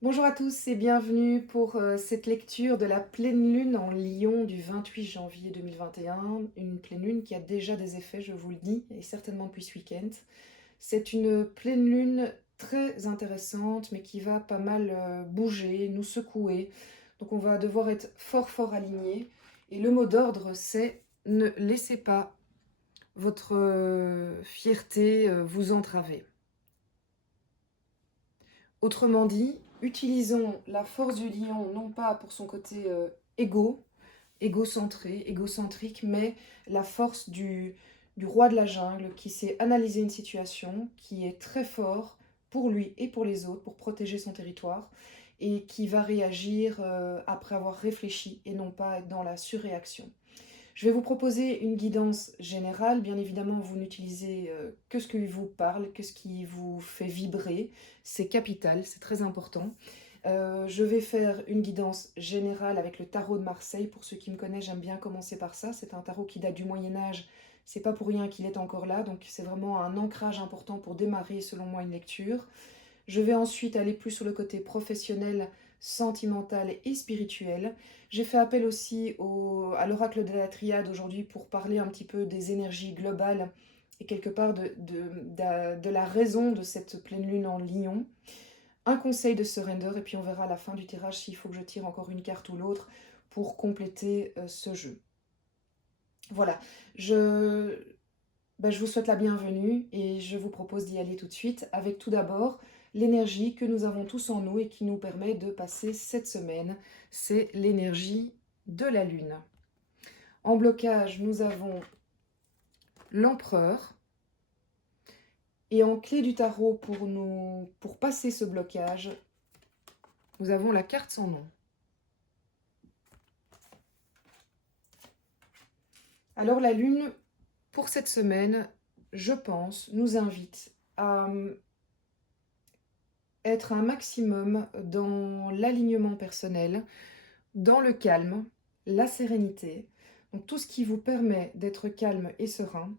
Bonjour à tous et bienvenue pour cette lecture de la pleine lune en Lion du 28 janvier 2021. Une pleine lune qui a déjà des effets, je vous le dis, et certainement depuis ce week-end. C'est une pleine lune très intéressante, mais qui va pas mal bouger, nous secouer. Donc on va devoir être fort fort alignés. Et le mot d'ordre, c'est ne laissez pas votre fierté vous entraver. Autrement dit, utilisons la force du lion non pas pour son côté égocentré, égocentrique, mais la force du roi de la jungle qui sait analyser une situation, qui est très fort pour lui et pour les autres, pour protéger son territoire, et qui va réagir après avoir réfléchi et non pas être dans la surréaction. Je vais vous proposer une guidance générale. Bien évidemment, vous n'utilisez que ce qui vous parle, que ce qui vous fait vibrer. C'est capital, c'est très important. Je vais faire une guidance générale avec le tarot de Marseille. Pour ceux qui me connaissent, j'aime bien commencer par ça. C'est un tarot qui date du Moyen-Âge. C'est pas pour rien qu'il est encore là. Donc c'est vraiment un ancrage important pour démarrer, selon moi, une lecture. Je vais ensuite aller plus sur le côté professionnel, sentimental et spirituel. J'ai fait appel aussi à l'oracle de la triade aujourd'hui pour parler un petit peu des énergies globales et quelque part de la raison de cette pleine lune en lion. Un conseil de surrender et puis on verra à la fin du tirage s'il faut que je tire encore une carte ou l'autre pour compléter ce jeu. Voilà, je, je vous souhaite la bienvenue et je vous propose d'y aller tout de suite avec tout d'abord l'énergie que nous avons tous en nous et qui nous permet de passer cette semaine. C'est l'énergie de la Lune. En blocage, nous avons l'empereur et en clé du tarot pour passer ce blocage, nous avons la carte sans nom. Alors la Lune, pour cette semaine, je pense, nous invite à être un maximum dans l'alignement personnel, dans le calme, la sérénité. Donc tout ce qui vous permet d'être calme et serein,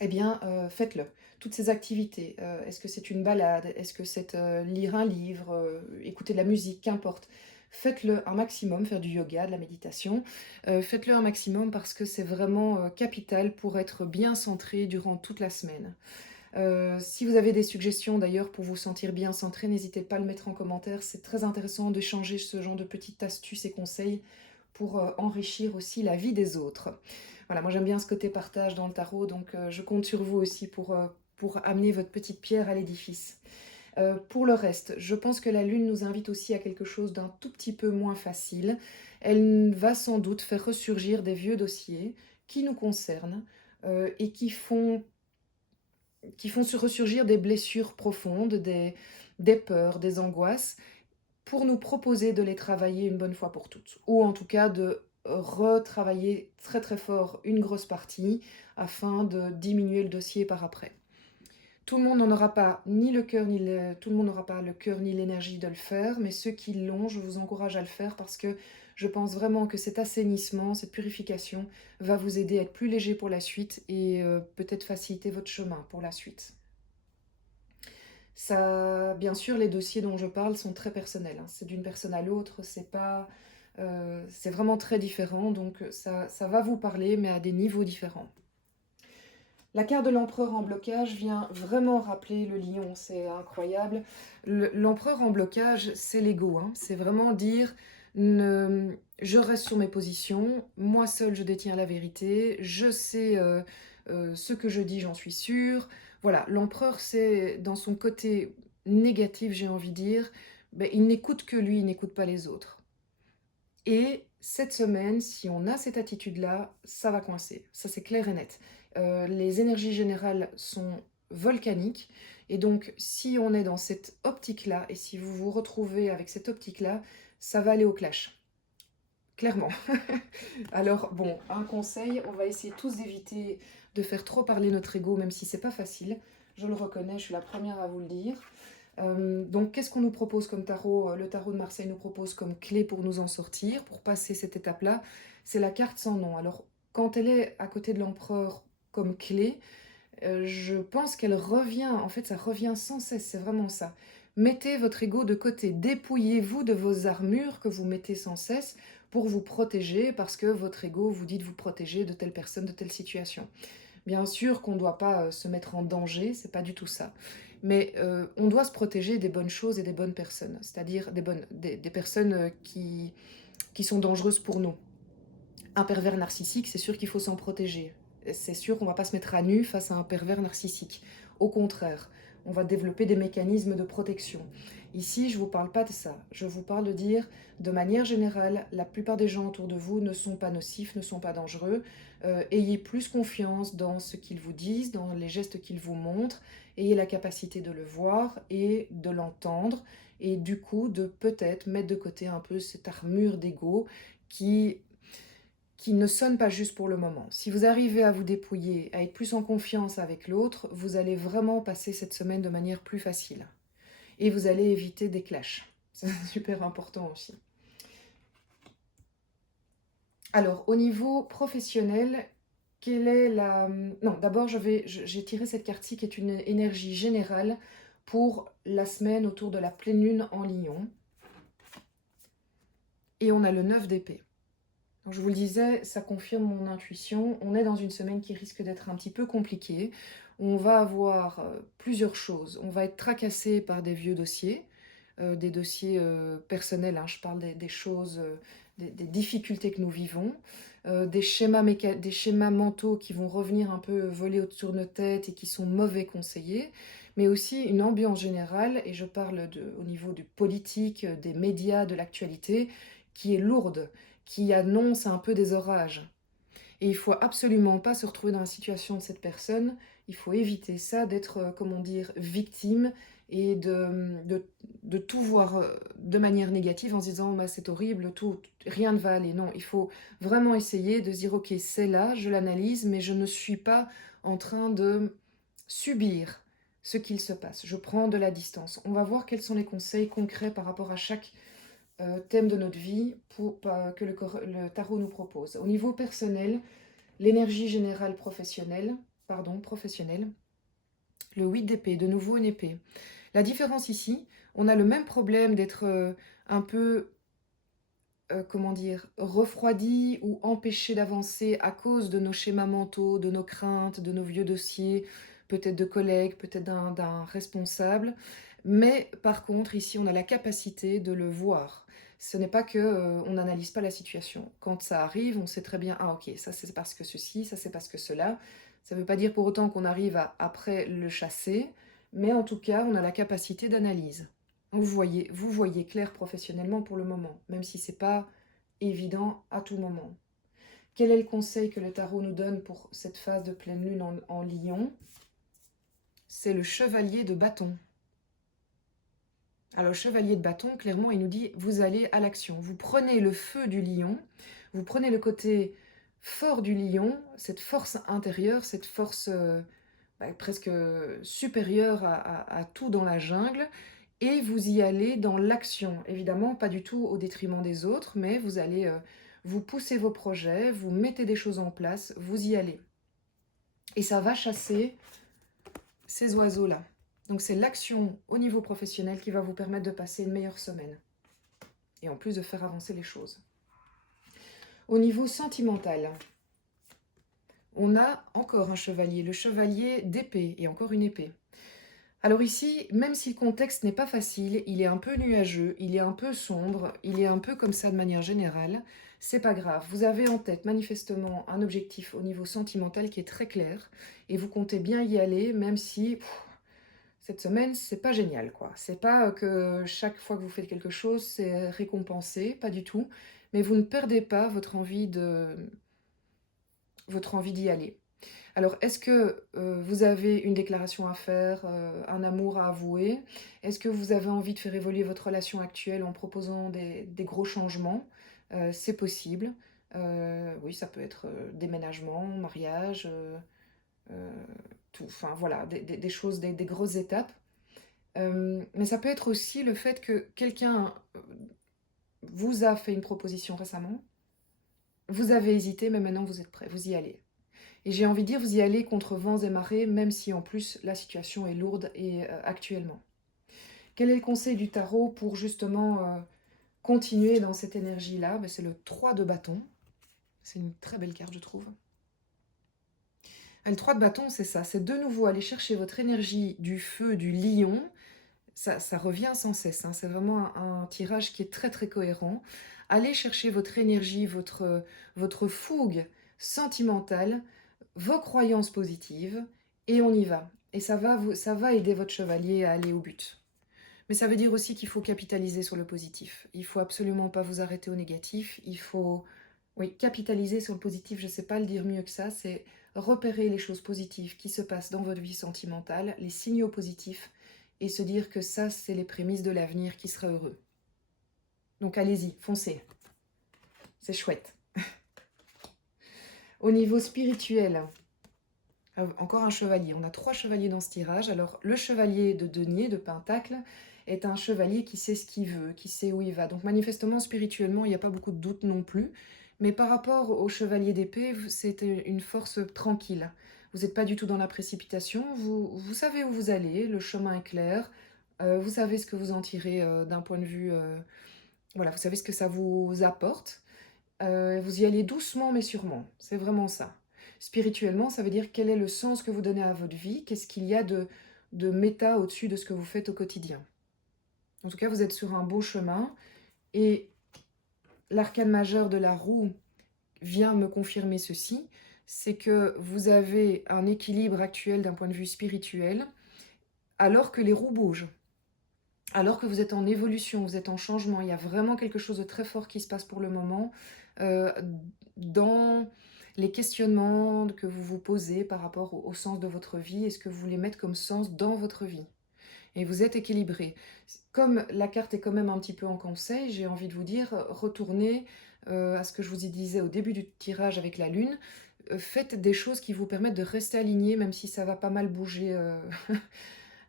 eh bien faites-le. Toutes ces activités, est-ce que c'est une balade, est-ce que c'est lire un livre, écouter de la musique, qu'importe. Faites-le un maximum, faire du yoga, de la méditation. Faites-le un maximum parce que c'est vraiment capital pour être bien centré durant toute la semaine. Si vous avez des suggestions d'ailleurs pour vous sentir bien centré, n'hésitez pas à le mettre en commentaire. C'est très intéressant d'échanger ce genre de petites astuces et conseils pour enrichir aussi la vie des autres. Voilà, moi j'aime bien ce côté partage dans le tarot, donc je compte sur vous aussi pour amener votre petite pierre à l'édifice. Pour le reste, je pense que la Lune nous invite aussi à quelque chose d'un tout petit peu moins facile. Elle va sans doute faire ressurgir des vieux dossiers qui nous concernent et qui font se ressurgir des blessures profondes, des peurs, des angoisses, pour nous proposer de les travailler une bonne fois pour toutes. Ou en tout cas de retravailler très très fort une grosse partie afin de diminuer le dossier par après. Tout le monde n'en aura pas ni le cœur ni tout le monde n'aura pas le cœur ni l'énergie de le faire, mais ceux qui l'ont, je vous encourage à le faire parce que je pense vraiment que cet assainissement, cette purification va vous aider à être plus léger pour la suite et peut-être faciliter votre chemin pour la suite. Ça, bien sûr, les dossiers dont je parle sont très personnels, hein. C'est d'une personne à l'autre, c'est pas, c'est vraiment très différent, donc ça va vous parler, mais à des niveaux différents. La carte de l'empereur en blocage vient vraiment rappeler le lion, c'est incroyable. L'empereur en blocage, c'est l'ego, hein. C'est vraiment dire, je reste sur mes positions, moi seul je détiens la vérité, je sais ce que je dis, j'en suis sûre. Voilà, l'empereur, c'est dans son côté négatif, j'ai envie de dire, ben, il n'écoute que lui, il n'écoute pas les autres. Et cette semaine, si on a cette attitude-là, ça va coincer. Ça, c'est clair et net. Les énergies générales sont volcaniques. Et donc, si on est dans cette optique-là, et si vous vous retrouvez avec cette optique-là, ça va aller au clash. Clairement. Alors, bon, un conseil, on va essayer tous d'éviter de faire trop parler notre ego, même si c'est pas facile. Je le reconnais, je suis la première à vous le dire. Donc, qu'est-ce qu'on nous propose comme tarot? Le tarot de Marseille nous propose comme clé pour nous en sortir, pour passer cette étape-là. C'est la carte sans nom. Alors, quand elle est à côté de l'empereur comme clé, je pense qu'elle revient, en fait, ça revient sans cesse, c'est vraiment ça. Mettez votre ego de côté, dépouillez-vous de vos armures que vous mettez sans cesse pour vous protéger parce que votre ego vous dit de vous protéger de telle personne, de telle situation. Bien sûr qu'on ne doit pas se mettre en danger, c'est pas du tout ça. Mais on doit se protéger des bonnes choses et des bonnes personnes, c'est-à-dire des personnes qui sont dangereuses pour nous. Un pervers narcissique, c'est sûr qu'il faut s'en protéger. C'est sûr qu'on ne va pas se mettre à nu face à un pervers narcissique. Au contraire, on va développer des mécanismes de protection. Ici, je ne vous parle pas de ça. Je vous parle de dire, de manière générale, la plupart des gens autour de vous ne sont pas nocifs, ne sont pas dangereux. Ayez plus confiance dans ce qu'ils vous disent, dans les gestes qu'ils vous montrent. Ayez la capacité de le voir et de l'entendre. Et du coup, de peut-être mettre de côté un peu cette armure d'ego qui ne sonne pas juste pour le moment. Si vous arrivez à vous dépouiller, à être plus en confiance avec l'autre, vous allez vraiment passer cette semaine de manière plus facile. Et vous allez éviter des clashs. C'est super important aussi. Alors, au niveau professionnel, quelle est la... Non, d'abord, j'ai tiré cette carte-ci qui est une énergie générale pour la semaine autour de la pleine lune en Lion. Et on a le 9 d'épée. Donc, je vous le disais, ça confirme mon intuition. On est dans une semaine qui risque d'être un petit peu compliquée. On va avoir plusieurs choses. On va être tracassé par des vieux dossiers, des dossiers personnels, hein. Je parle des choses, des difficultés que nous vivons, des schémas mentaux qui vont revenir un peu voler autour de nos têtes et qui sont mauvais conseillers, mais aussi une ambiance générale, et je parle au niveau du politique, des médias, de l'actualité, qui est lourde, qui annonce un peu des orages. Et il faut absolument pas se retrouver dans la situation de cette personne. Il faut éviter ça, d'être, comment dire, victime et de tout voir de manière négative en se disant bah, c'est horrible, rien ne va aller. Non, il faut vraiment essayer de se dire ok, c'est là, je l'analyse, mais je ne suis pas en train de subir ce qu'il se passe. Je prends de la distance. On va voir quels sont les conseils concrets par rapport à chaque thème de notre vie que le tarot nous propose. Au niveau personnel, l'énergie générale professionnelle, le 8 d'épée, de nouveau une épée. La différence ici, on a le même problème d'être un peu, comment dire, refroidi ou empêché d'avancer à cause de nos schémas mentaux, de nos craintes, de nos vieux dossiers, peut-être de collègues, peut-être d'un responsable. Mais par contre, ici, on a la capacité de le voir. Ce n'est pas que on n'analyse pas la situation. Quand ça arrive, on sait très bien, ah ok, ça c'est parce que ceci, ça c'est parce que cela. Ça ne veut pas dire pour autant qu'on arrive à après le chasser, mais en tout cas, on a la capacité d'analyse. Vous voyez clair professionnellement pour le moment, même si ce n'est pas évident à tout moment. Quel est le conseil que le tarot nous donne pour cette phase de pleine lune en Lion? C'est le chevalier de bâton. Alors, le chevalier de bâton, clairement, il nous dit, vous allez à l'action. Vous prenez le feu du lion, vous prenez le côté fort du lion, cette force intérieure, cette force presque supérieure à tout dans la jungle, et vous y allez dans l'action. Évidemment, pas du tout au détriment des autres, mais vous allez vous pousser vos projets, vous mettez des choses en place, vous y allez. Et ça va chasser ces oiseaux-là. Donc c'est l'action au niveau professionnel qui va vous permettre de passer une meilleure semaine. Et en plus de faire avancer les choses. Au niveau sentimental, on a encore un chevalier, le chevalier d'épée, et encore une épée. Alors ici, même si le contexte n'est pas facile, il est un peu nuageux, il est un peu sombre, il est un peu comme ça de manière générale, c'est pas grave. Vous avez en tête manifestement un objectif au niveau sentimental qui est très clair, et vous comptez bien y aller, même si cette semaine, c'est pas génial, quoi. C'est pas que chaque fois que vous faites quelque chose, c'est récompensé, pas du tout. Mais vous ne perdez pas votre envie d'y aller. Alors, est-ce que vous avez une déclaration à faire, un amour à avouer? Est-ce que vous avez envie de faire évoluer votre relation actuelle en proposant des gros changements? C'est possible. Oui, ça peut être déménagement, mariage, tout. Enfin, voilà, des choses, des grosses étapes. Mais ça peut être aussi le fait que quelqu'un vous a fait une proposition récemment, vous avez hésité, mais maintenant vous êtes prêt, vous y allez. Et j'ai envie de dire, vous y allez contre vents et marées, même si en plus la situation est lourde et actuellement. Quel est le conseil du tarot pour justement continuer dans cette énergie-là? Ben, c'est le 3 de bâton. C'est une très belle carte, je trouve. Le 3 de bâton, c'est ça. C'est de nouveau aller chercher votre énergie du feu, du lion. Ça revient sans cesse, hein. C'est vraiment un tirage qui est très très cohérent. Allez chercher votre énergie, votre fougue sentimentale, vos croyances positives, et on y va. Et ça va aider votre chevalier à aller au but. Mais ça veut dire aussi qu'il faut capitaliser sur le positif. Il faut absolument pas vous arrêter au négatif. Il faut, oui, capitaliser sur le positif. Je ne sais pas le dire mieux que ça. C'est repérer les choses positives qui se passent dans votre vie sentimentale, les signaux positifs, et se dire que ça, c'est les prémices de l'avenir qui sera heureux. Donc allez-y, foncez. C'est chouette. Au niveau spirituel, encore un chevalier. On a 3 chevaliers dans ce tirage. Alors, le chevalier de denier, de pentacle, est un chevalier qui sait ce qu'il veut, qui sait où il va. Donc, manifestement, spirituellement, il n'y a pas beaucoup de doute non plus. Mais par rapport au chevalier d'épée, c'est une force tranquille. Vous n'êtes pas du tout dans la précipitation. Vous savez où vous allez, le chemin est clair. Vous savez ce que vous en tirez d'un point de vue... voilà, vous savez ce que ça vous apporte. Vous y allez doucement mais sûrement. C'est vraiment ça. Spirituellement, ça veut dire quel est le sens que vous donnez à votre vie, qu'est-ce qu'il y a de méta au-dessus de ce que vous faites au quotidien. En tout cas, vous êtes sur un beau chemin, et l'arcane majeur de la roue vient me confirmer ceci, c'est que vous avez un équilibre actuel d'un point de vue spirituel, alors que les roues bougent, alors que vous êtes en évolution, vous êtes en changement. Il y a vraiment quelque chose de très fort qui se passe pour le moment, euh, dans les questionnements que vous vous posez par rapport au sens de votre vie et ce que vous voulez mettre comme sens dans votre vie. Et vous êtes équilibré. Comme la carte est quand même un petit peu en conseil, j'ai envie de vous dire, retournez à ce que je vous disais au début du tirage avec la lune. Faites des choses qui vous permettent de rester aligné, même si ça va pas mal bouger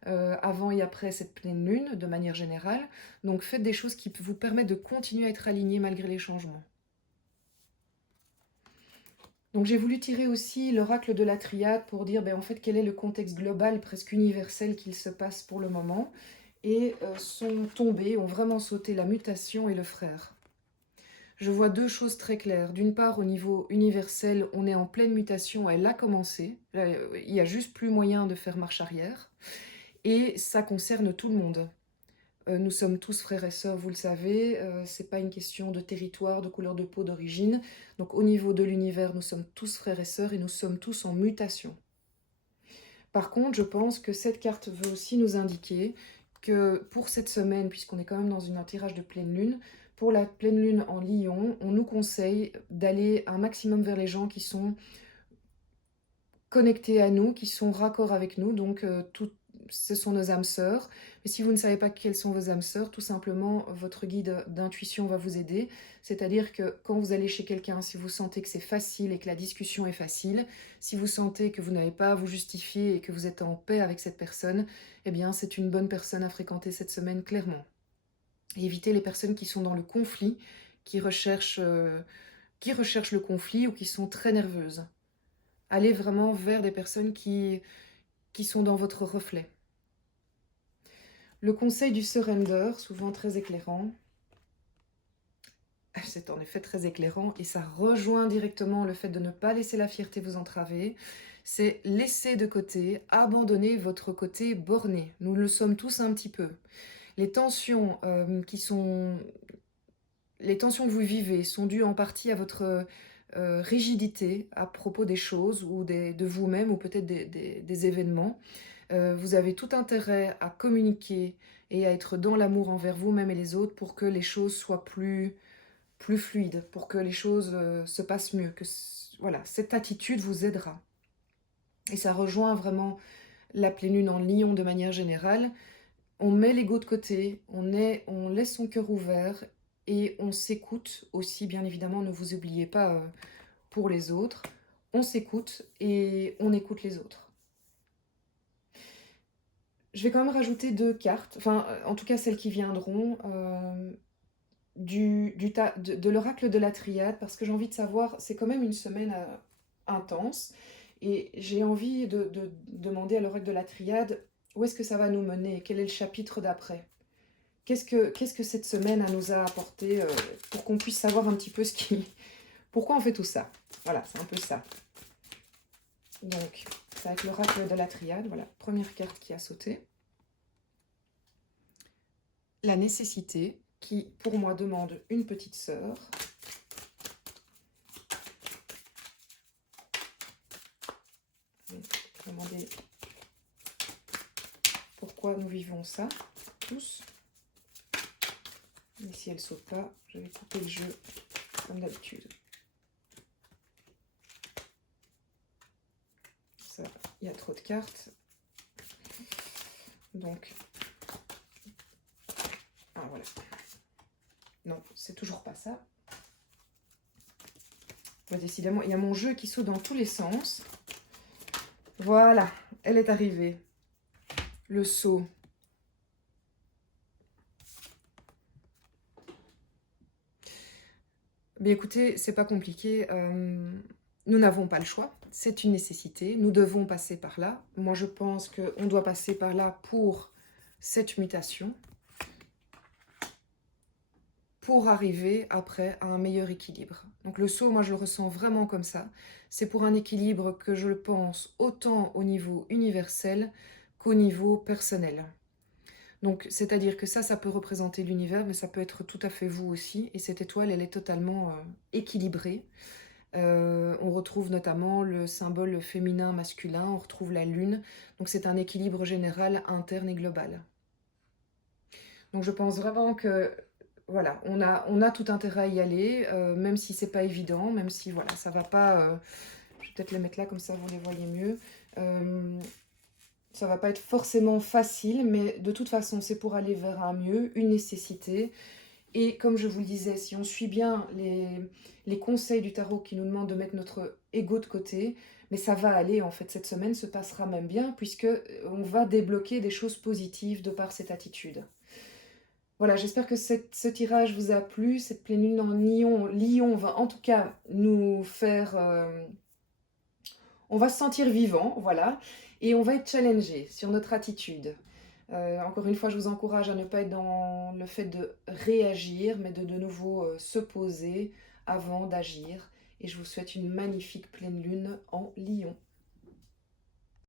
avant et après cette pleine lune, de manière générale. Donc faites des choses qui vous permettent de continuer à être aligné malgré les changements. Donc j'ai voulu tirer aussi l'oracle de la triade pour dire en fait quel est le contexte global, presque universel qu'il se passe pour le moment. Et sont tombés, ont vraiment sauté la mutation et le frère. Je vois 2 choses très claires. D'une part, au niveau universel, on est en pleine mutation, elle a commencé. Là, il n'y a juste plus moyen de faire marche arrière. Et ça concerne tout le monde. Nous sommes tous frères et sœurs, vous le savez. C'est pas une question de territoire, de couleur de peau, d'origine. Donc au niveau de l'univers, nous sommes tous frères et sœurs et nous sommes tous en mutation. Par contre, je pense que cette carte veut aussi nous indiquer que pour cette semaine, puisqu'on est quand même dans un tirage de pleine lune, pour la pleine lune en Lion, on nous conseille d'aller un maximum vers les gens qui sont connectés à nous, qui sont raccords avec nous, donc ce sont nos âmes sœurs. Mais si vous ne savez pas quelles sont vos âmes sœurs, tout simplement, votre guide d'intuition va vous aider. C'est-à-dire que quand vous allez chez quelqu'un, si vous sentez que c'est facile et que la discussion est facile, si vous sentez que vous n'avez pas à vous justifier et que vous êtes en paix avec cette personne, eh bien c'est une bonne personne à fréquenter cette semaine, clairement. Et évitez les personnes qui sont dans le conflit, qui recherchent le conflit ou qui sont très nerveuses. Allez vraiment vers des personnes qui sont dans votre reflet. Le conseil du surrender, souvent très éclairant. C'est en effet très éclairant et ça rejoint directement le fait de ne pas laisser la fierté vous entraver. C'est laisser de côté, abandonner votre côté borné. Nous le sommes tous un petit peu. Les tensions les tensions que vous vivez sont dues en partie à votre rigidité à propos des choses ou de vous-même ou peut-être des événements. Vous avez tout intérêt à communiquer et à être dans l'amour envers vous-même et les autres pour que les choses soient plus fluides, pour que les choses se passent mieux. Voilà, cette attitude vous aidera. Et ça rejoint vraiment la pleine lune en Lion de manière générale. On met l'ego de côté, on laisse son cœur ouvert et on s'écoute aussi, bien évidemment, ne vous oubliez pas pour les autres. On s'écoute et on écoute les autres. Je vais quand même rajouter 2 cartes, enfin en tout cas celles qui viendront, de l'oracle de la triade, parce que j'ai envie de savoir, c'est quand même une semaine intense, et j'ai envie de demander à l'oracle de la triade où est-ce que ça va nous mener, quel est le chapitre d'après. qu'est-ce que cette semaine elle nous a apporté pour qu'on puisse savoir un petit peu pourquoi on fait tout ça. Voilà, c'est un peu ça. Donc, ça va être l'oracle de la triade. Voilà, première carte qui a sauté. La nécessité, qui pour moi demande une petite sœur. Je vais demander pourquoi nous vivons ça, tous. Mais si elle saute pas, je vais couper le jeu comme d'habitude. Ça, il y a trop de cartes. Donc, ah voilà. Non, c'est toujours pas ça. Bah, décidément, il y a mon jeu qui saute dans tous les sens. Voilà, elle est arrivée. Le saut. Mais écoutez, c'est pas compliqué. Nous n'avons pas le choix. C'est une nécessité. Nous devons passer par là. Moi, je pense qu'on doit passer par là pour cette mutation. Pour arriver après à un meilleur équilibre. Donc le saut, moi je le ressens vraiment comme ça. C'est pour un équilibre que je le pense autant au niveau universel qu'au niveau personnel. Donc c'est-à-dire que ça peut représenter l'univers, mais ça peut être tout à fait vous aussi. Et cette étoile, elle est totalement équilibrée. On retrouve notamment le symbole féminin, masculin, on retrouve la lune. Donc c'est un équilibre général, interne et global. Donc je pense vraiment que voilà, on a tout intérêt à y aller, même si c'est pas évident, même si voilà, ça va pas. Je vais peut-être les mettre là, comme ça vous les voyez mieux. Ça va pas être forcément facile, mais de toute façon, c'est pour aller vers un mieux, une nécessité. Et comme je vous le disais, si on suit bien les conseils du tarot qui nous demandent de mettre notre ego de côté, mais ça va aller en fait, cette semaine se passera même bien, puisque on va débloquer des choses positives de par cette attitude. Voilà, j'espère que ce tirage vous a plu. Cette pleine lune en Lion va en tout cas nous faire... on va se sentir vivant, voilà. Et on va être challengé sur notre attitude. Encore une fois, je vous encourage à ne pas être dans le fait de réagir, mais de nouveau se poser avant d'agir. Et je vous souhaite une magnifique pleine lune en Lion.